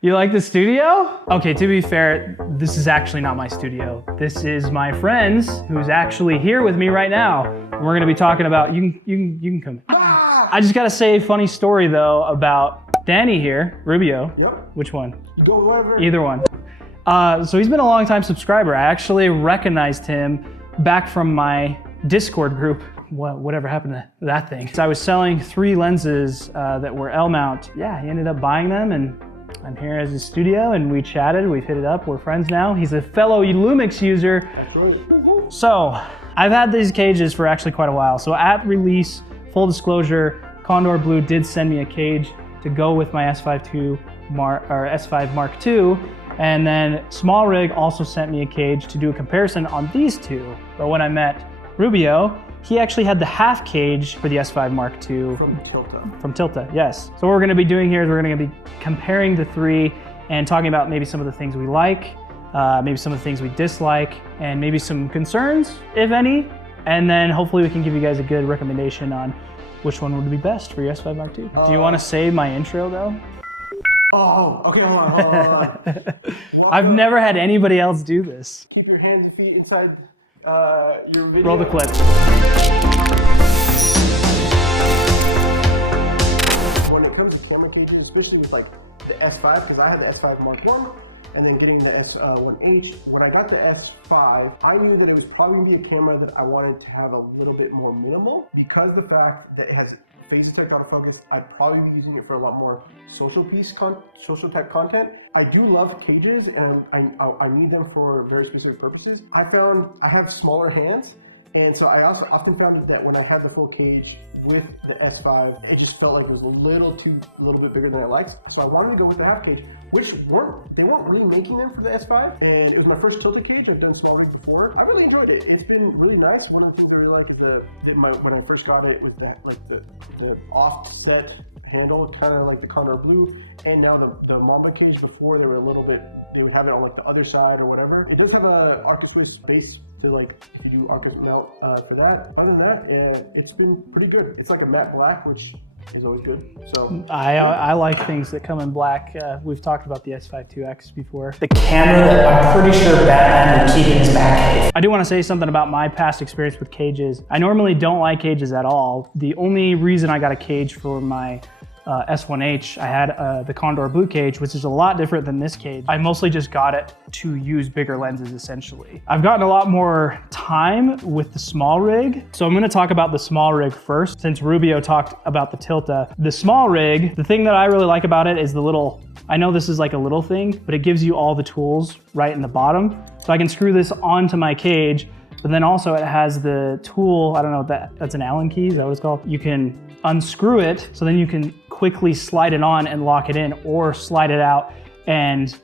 You like the studio? Okay, to be fair, this is actually not my studio. This is my friend's who's actually here with me right now. We're gonna be talking about, you can come. I just gotta say a funny story though about Danny here, Rubio. Yep. Which one? Go whatever. Either one. So he's been a long time subscriber. I actually recognized him back from my Discord group. Whatever happened to that thing? So I was selling 3 lenses that were L mount. Yeah, he ended up buying them and I'm here at his studio and we chatted, we've hit it up, we're friends now. He's a fellow LUMIX user. That's right. So I've had these cages for actually quite a while. So at release, full disclosure, Kondor Blue did send me a cage to go with my S5II S5 Mark II. And then Smallrig also sent me a cage to do a comparison on these two. But when I met Rubio, he actually had the half cage for the S5 Mark II. From Tilta. From Tilta, yes. So what we're gonna be doing here is we're gonna be comparing the 3 and talking about maybe some of the things we like, maybe some of the things we dislike, and maybe some concerns, if any. And then hopefully we can give you guys a good recommendation on which one would be best for your S5 Mark II. Do you wanna say my intro though? Oh, okay, hold on. I've never had anybody else do this. Keep your hands and feet inside your video. Roll the clip. When it comes to camera cages, especially with like the S5, because I had the S5 Mark I, and then getting the S1H, when I got the S5, I knew that it was probably going to be a camera that I wanted to have a little bit more minimal, because the fact that it has face detect autofocus, I'd probably be using it for a lot more social type content. I do love cages and I need them for very specific purposes. I found I have smaller hands, and so I also often found that when I had the full cage with the S5, it just felt like it was a little bit bigger than I liked. So I wanted to go with the half cage, which they weren't really making them for the S5, and it was my first Tilta cage. I've done Smallrig before. I really enjoyed it. It's been really nice. One of the things I really like is when I first got it was the offset handle, kind of like the Kondor Blue, and now the Mamba cage. Before they would have it on like the other side or whatever. It does have a Arctic Swiss base to like if you do Arctic melt for that. Other than that, it's been pretty good. It's like a matte black, which is always good. So I like things that come in black. We've talked about the S5IIX before. The camera that I'm pretty sure Batman would keep in his back cave. I do want to say something about my past experience with cages. I normally don't like cages at all. The only reason I got a cage for my S1H, I had the Kondor Blue cage, which is a lot different than this cage. I mostly just got it to use bigger lenses, essentially. I've gotten a lot more time with the Smallrig, so I'm gonna talk about the Smallrig first, since Rubio talked about the Tilta. The Smallrig, the thing that I really like about it is the little, I know this is like a little thing, but it gives you all the tools right in the bottom. So I can screw this onto my cage, but then also it has the tool, I don't know, that's an Allen key, is that what it's called? You can unscrew it, so then you can quickly slide it on and lock it in, or slide it out and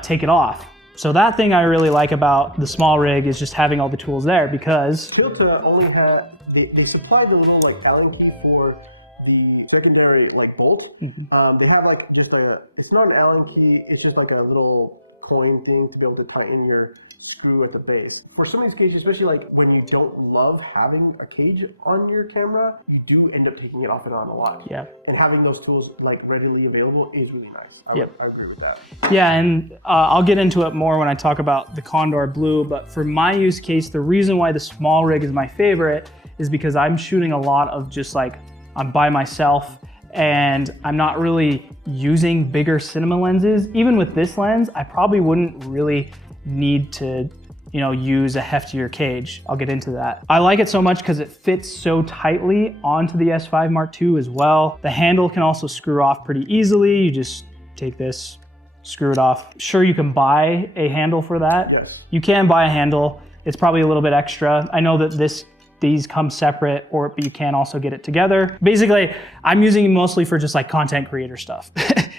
take it off. So that thing I really like about the Smallrig is just having all the tools there, because Tilta only had, they supplied the little like Allen key for the secondary like bolt. Mm-hmm. They have like just like it's not an Allen key, it's just like a little coin thing to be able to tighten your screw at the base. For some of these cages, especially like when you don't love having a cage on your camera, you do end up taking it off and on a lot. Yeah. And having those tools like readily available is really nice. I agree with that. Yeah, and I'll get into it more when I talk about the Kondor Blue, but for my use case, the reason why the Smallrig is my favorite is because I'm shooting a lot of just like, I'm by myself and I'm not really using bigger cinema lenses. Even with this lens, I probably wouldn't really need to, use a heftier cage. I'll get into that. I like it so much because it fits so tightly onto the S5 Mark II as well. The handle can also screw off pretty easily. You just take this, screw it off. Sure, you can buy a handle for that. Yes. You can buy a handle. It's probably a little bit extra. I know that these come separate, but you can also get it together. Basically, I'm using it mostly for just like content creator stuff.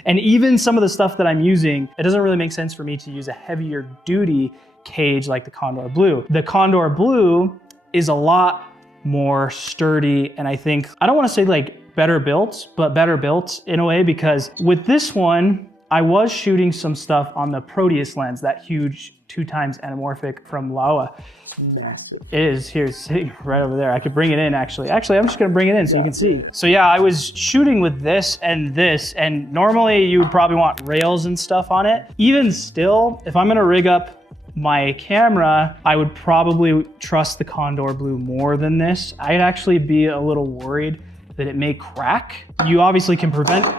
And even some of the stuff that I'm using, it doesn't really make sense for me to use a heavier duty cage like the Kondor Blue. The Kondor Blue is a lot more sturdy, and I think, I don't wanna say like better built, but better built in a way, because with this one, I was shooting some stuff on the Proteus lens, that huge 2x anamorphic from Laowa. Massive. It is here, sitting right over there. I could bring it in actually. Actually, I'm just gonna bring it in so you can see. So yeah, I was shooting with this, and normally you would probably want rails and stuff on it. Even still, if I'm gonna rig up my camera, I would probably trust the Kondor Blue more than this. I'd actually be a little worried that it may crack. You obviously can prevent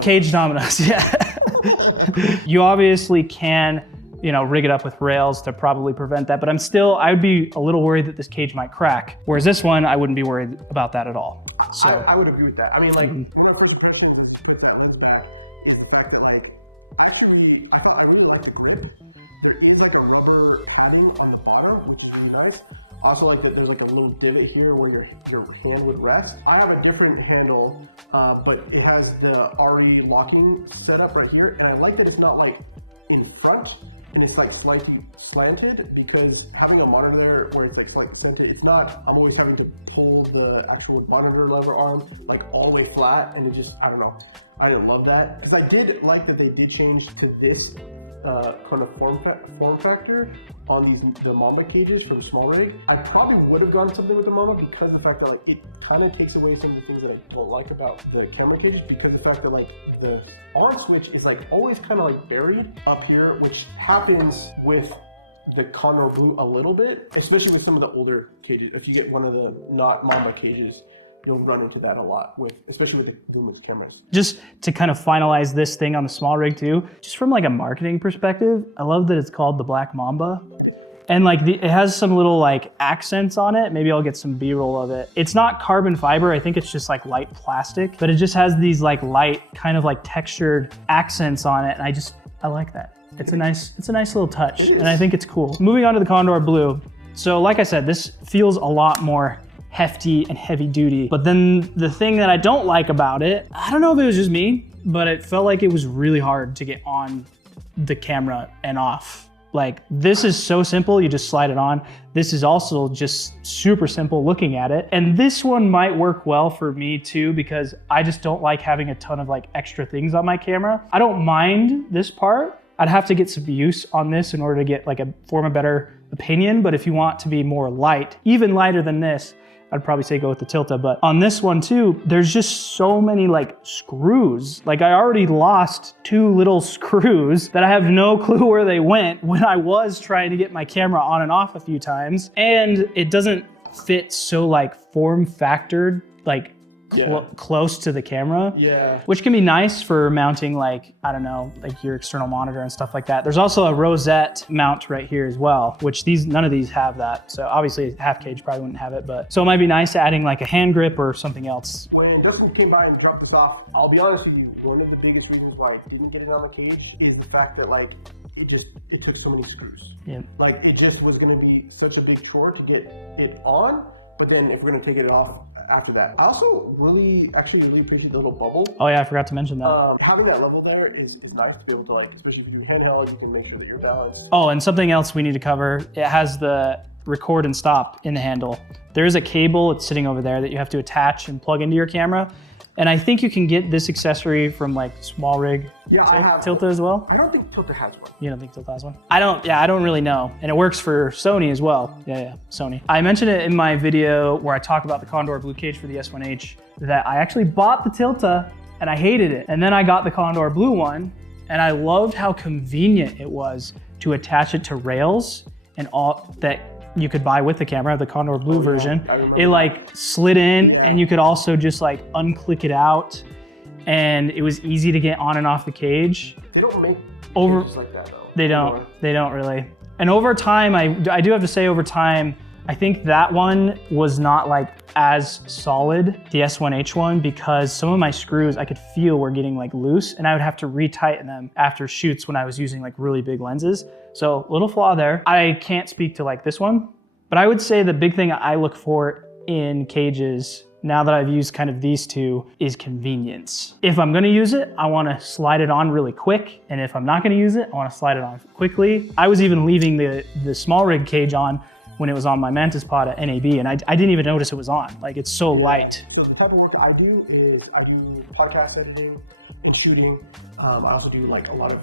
cage dominoes, yeah. You obviously can, you know, rig it up with rails to probably prevent that, but I would be a little worried that this cage might crack. Whereas this one, I wouldn't be worried about that at all. So I would agree with that. I mean, like, actually, I really like the grip. There is like a rubber padding on the bottom, which is really nice. Also like that there's like a little divot here where your hand would rest. I have a different handle, but it has the RE locking setup right here, and I like that it's not like in front and it's like slightly slanted, because having a monitor there where it's like slightly slanted, it's not, I'm always having to pull the actual monitor lever arm like all the way flat, and it just, I don't know. I didn't love that, because I did like that they did change to this kind of form factor on the Mamba cages for the Smallrig. I probably would have gone something with the Mamba because of the fact that like it kind of takes away some of the things that I don't like about the camera cages, because of the fact that like the on switch is like always kind of like buried up here, which happens with the Kondor Blue a little bit, especially with some of the older cages. If you get one of the not Mamba cages, you'll run into that a lot, especially with the LUMIX cameras. Just to kind of finalize this thing on the Smallrig too, just from like a marketing perspective, I love that it's called the Black Mamba. And like it has some little like accents on it. Maybe I'll get some B-roll of it. It's not carbon fiber. I think it's just like light plastic, but it just has these like light kind of like textured accents on it. And I like that. It's a nice little touch, and I think it's cool. Moving on to the Kondor Blue. So like I said, this feels a lot more hefty and heavy duty. But then the thing that I don't like about it, I don't know if it was just me, but it felt like it was really hard to get on the camera and off. Like, this is so simple, you just slide it on. This is also just super simple looking at it. And this one might work well for me too, because I just don't like having a ton of like extra things on my camera. I don't mind this part. I'd have to get some use on this in order to get like form a better opinion. But if you want to be more light, even lighter than this, I'd probably say go with the Tilta. But on this one too, there's just so many like screws. Like, I already lost 2 little screws that I have no clue where they went when I was trying to get my camera on and off a few times. And it doesn't fit so like form factored, like close to the camera, which can be nice for mounting like, I don't know, like your external monitor and stuff like that. There's also a rosette mount right here as well, which none of these have that. So obviously half cage probably wouldn't have it, but so it might be nice adding like a hand grip or something else. When Dustin came by and dropped this off, I'll be honest with you, one of the biggest reasons why I didn't get it on the cage is the fact that like it took so many screws. Yeah. Like, it just was gonna be such a big chore to get it on, but then if we're gonna take it off after that. I also really appreciate the little bubble. Oh yeah, I forgot to mention that. Having that level there is nice to be able to like, especially if you handheld, you can make sure that you're balanced. Oh, and something else we need to cover, it has the record and stop in the handle. There is a cable, it's sitting over there, that you have to attach and plug into your camera. And I think you can get this accessory from like Smallrig. Yeah, I have Tilta as well. I don't think Tilta has one. You don't think Tilta has one? I don't really know. And it works for Sony as well. Yeah, Sony. I mentioned it in my video where I talk about the Kondor Blue cage for the S1H, that I actually bought the Tilta and I hated it. And then I got the Kondor Blue one, and I loved how convenient it was to attach it to rails and all that you could buy with the camera, the Kondor Blue version. It like slid in, and you could also just like unclick it out, and it was easy to get on and off the cage. They don't make cages like that though. They don't really. And over time, I do have to say, over time, I think that one was not like as solid, the S1H one, because some of my screws I could feel were getting like loose, and I would have to retighten them after shoots when I was using like really big lenses. So little flaw there. I can't speak to like this one, but I would say the big thing I look for in cages, now that I've used kind of these two, is convenience. If I'm gonna use it, I wanna slide it on really quick. And if I'm not gonna use it, I wanna slide it on quickly. I was even leaving the Smallrig cage on when it was on my Mantis pod at NAB, and I didn't even notice it was on. Like, it's so light. So the type of work that I do is I do podcast editing and shooting. I also do like a lot of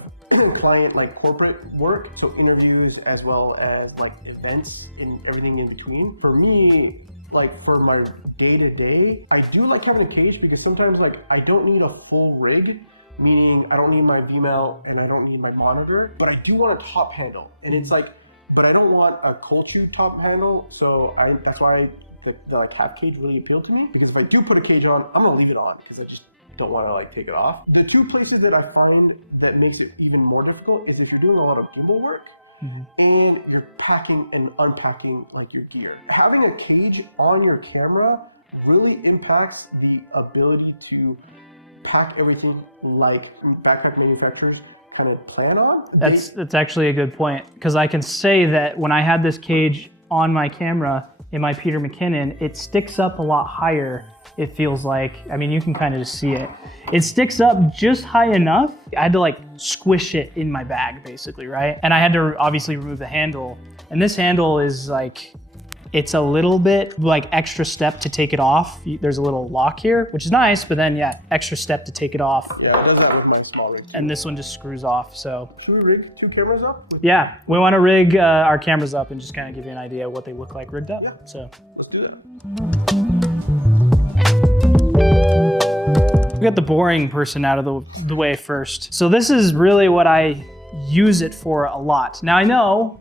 client like corporate work, so interviews as well as like events and everything in between. For me, like for my day-to-day, I do like having a cage because sometimes like I don't need a full rig, meaning I don't need my V-mount and I don't need my monitor, but I do want a top handle. And it's like, but I don't want a cold shoe top handle, so that's why the like half cage really appealed to me, because if I do put a cage on, I'm gonna leave it on because I just don't want to like take it off. The two places that I find that makes it even more difficult is if you're doing a lot of gimbal work and you're packing and unpacking like your gear. Having a cage on your camera really impacts the ability to pack everything like backpack manufacturers kind of plan on. That's actually a good point, because I can say that when I had this cage on my camera in my Peter McKinnon, it sticks up a lot higher. It feels like, I mean, you can kind of just see it. It sticks up just high enough. I had to like squish it in my bag basically, right? And I had to obviously remove the handle. And this handle is like, it's a little bit like extra step to take it off. There's a little lock here, which is nice, but then yeah, extra step to take it off. Yeah, it does that with my Smallrig too. And this one just screws off, so. Should we rig 2 cameras up? Yeah, we want to rig our cameras up and just kind of give you an idea of what they look like rigged up. Yeah. So Let's do that. We got the boring person out of the way first. So this is really what I use it for a lot. Now I know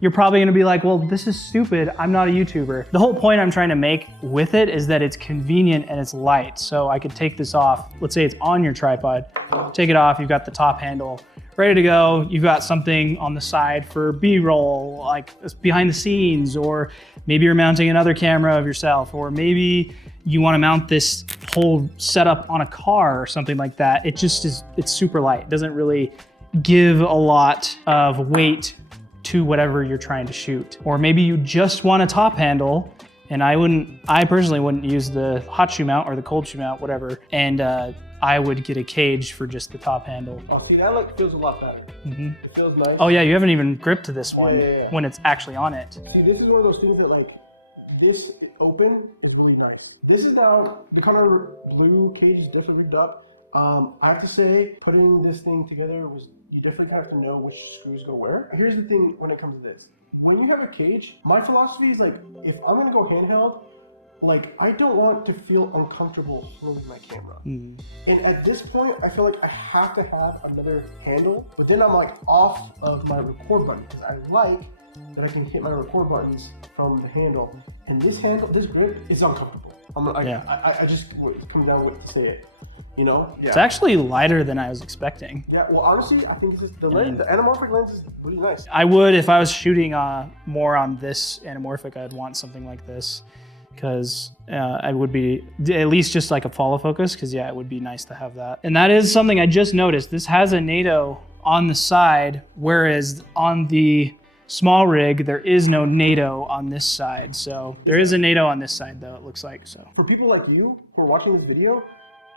you're probably gonna be like, well, this is stupid, I'm not a YouTuber. The whole point I'm trying to make with it is that it's convenient and it's light. So I could take this off, let's say it's on your tripod, take it off, you've got the top handle, ready to go. You've got something on the side for B-roll, like behind the scenes, or maybe you're mounting another camera of yourself, or maybe you want to mount this whole setup on a car or something like that. It just is, it's super light. It doesn't really give a lot of weight to whatever you're trying to shoot. Or maybe you just want a top handle, and I personally wouldn't use the hot shoe mount or the cold shoe mount, whatever, and I would get a cage for just the top handle. Oh, see, that like feels a lot better. It feels nice. Oh yeah, you haven't even gripped this one Yeah. when it's actually on it. See, this is one of those things that like, this open is really nice. This is now, the Kondor blue cage is definitely rigged up. I have to say, putting this thing together was, you definitely have to know which screws go where. Here's the thing when it comes to this. When you have a cage, my philosophy is like, if I'm gonna go handheld, like I don't want to feel uncomfortable holding my camera. And at this point, I feel like I have to have another handle, but then I'm like off of my record button because I like that I can hit my record buttons from the handle. And this handle, this grip is uncomfortable. I just come down with to say it, you know? Yeah. It's actually lighter than I was expecting. Yeah, well honestly, I think this is, the lens, the anamorphic lens is really nice. I would, if I was shooting more on this anamorphic, I'd want something like this, because I would be at least just like a follow focus, because yeah, it would be nice to have that. And that is something I just noticed. This has a NATO on the side, whereas on the Smallrig, there is no NATO on this side. So there is a NATO on this side though, it looks like. So for people like you who are watching this video,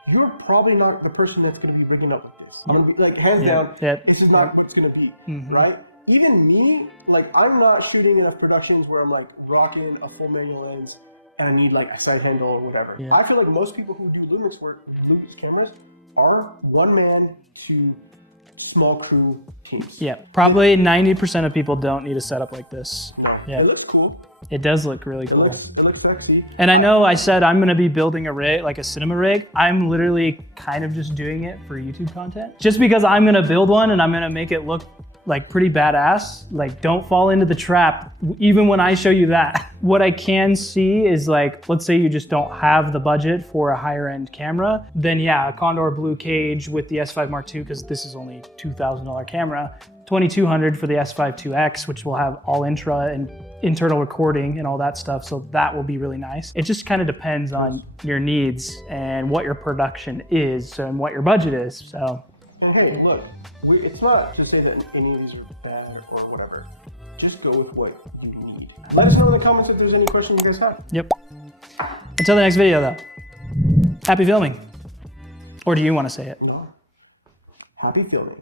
you're probably not the person that's going to be rigging up with this. You're gonna be, like, hands down, this is not what's going to be, right? Even me, like, I'm not shooting enough productions where I'm like rocking a full manual lens and I need like a side handle or whatever. I feel like most people who do LUMIX work with LUMIX cameras are one man to small crew teams. Yeah, probably 90% of people don't need a setup like this. Yeah, it looks cool. It does look really cool. It looks sexy. And I know I said I'm gonna be building a rig, like a cinema rig. I'm literally kind of just doing it for YouTube content. Just because I'm gonna build one and I'm gonna make it look like pretty badass. Like, don't fall into the trap, even when I show you that. What I can see is like, let's say you just don't have the budget for a higher end camera, then yeah, a Kondor blue cage with the S5 Mark II, because this is only $2,000 camera, $2,200 for the S5IIX, which will have all intra and internal recording and all that stuff. So that will be really nice. It just kind of depends on your needs and what your production is and what your budget is, so. And hey, look, it's not to say that any of these are bad or whatever. Just go with what you need. Let us know in the comments if there's any questions you guys have. Yep. Until the next video though, happy filming. Or do you want to say it? No. Happy filming.